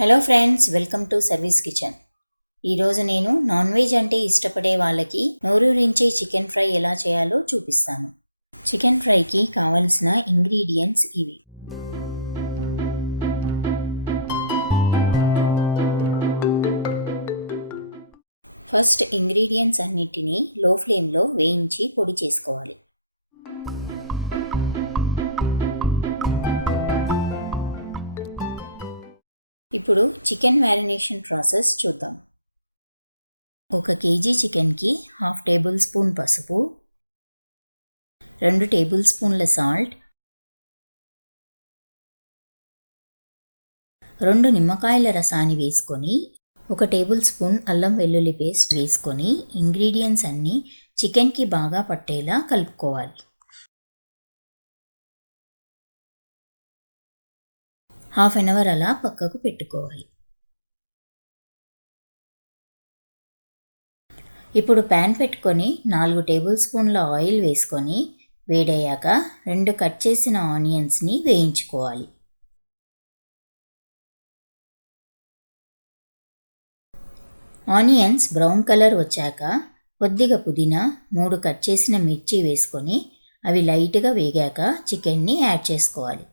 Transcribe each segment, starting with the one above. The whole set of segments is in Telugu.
Hello friends, welcome to service kitchen. ఈరోజు నేను నాన్ వెజ్ అంటే ఇష్టపడే వాళ్ళకి నోరూరించే చికెన్ ఫ్రై ఎలా చేయాలో చూపిస్తాను. చికెన్ ఫ్రైకి కావలసిన ఇంగ్రీడియంట్స్ ఇవి. ఫస్ట్ ఇంగ్రీడియంట్స్ అన్నిటినీ లో ఫ్లేమ్లో వేయించి పొడి చేసుకోవాలి. ఇప్పుడు చికెన్ మ్యారినేషన్ ప్రాసెస్ చూద్దాం. 1 కేజీ చికెన్కి 1/2 టేబుల్ స్పూన్ పసుపు, 2 టేబుల్ స్పూన్ల సాల్ట్, 2 నిమ్మకాయల రసాన్ని వేసుకొని 1 టేబుల్ స్పూన్ అల్లం వెల్లుల్లి పేస్ట్ వేసుకొని ఇంగ్రీడియంట్స్ అన్నీ చికెన్కి బాగా పట్టేలా కలుపుకోవాలి. 1/2 అవర్ అలా పక్కకు పెట్టుకోవాలి. ఇప్పుడు ప్యాన్ పెట్టుకొని 4 టేబుల్ స్పూన్ల ఆయిల్ వేసుకొని వేడయ్యాక 2 కట్ చేసిన ఆనియన్స్ని వేయించుకోవాలి. ఆనియన్స్ బ్రౌన్ కలర్ వచ్చాక కొద్దిగా పుదీనా, 3 కట్ చేసిన మిర్చి వేసుకొని అవి లైట్గా వేగాక చికెన్ని యాడ్ చేసుకోవాలి.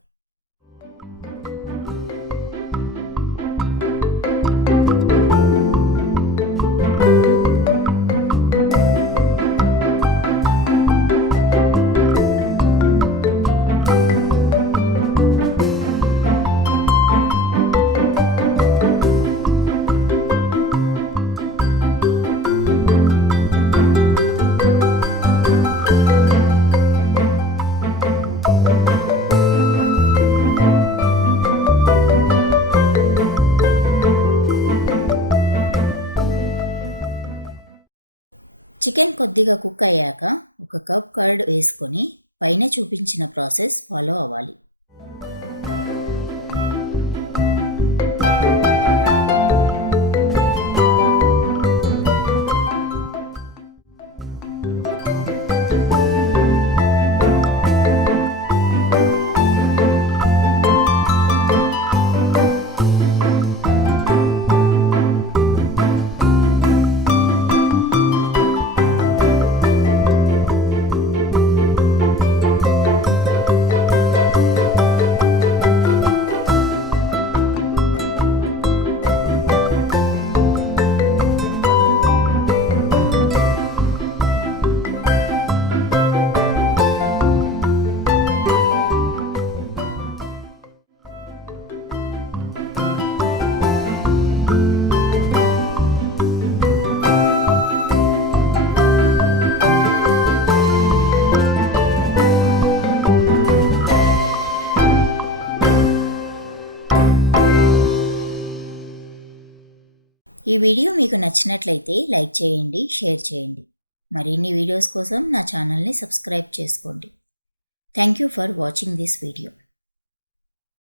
చికెన్ కొద్దిగా కుక్ అయ్యాక 1 కప్ కర్డ్ వేసుకొని పైన చూపించిన ప్రాసెస్ ఫాలో అవ్వాలి. ఈ వీడియో మీకు నచ్చినట్లయితే లైక్ చేయండి, షేర్ చేయండి. మరిన్ని వీడియోస్ కోసం నా ఛానల్ని సబ్స్క్రైబ్ చేసుకోండి. Thank you for watching this video.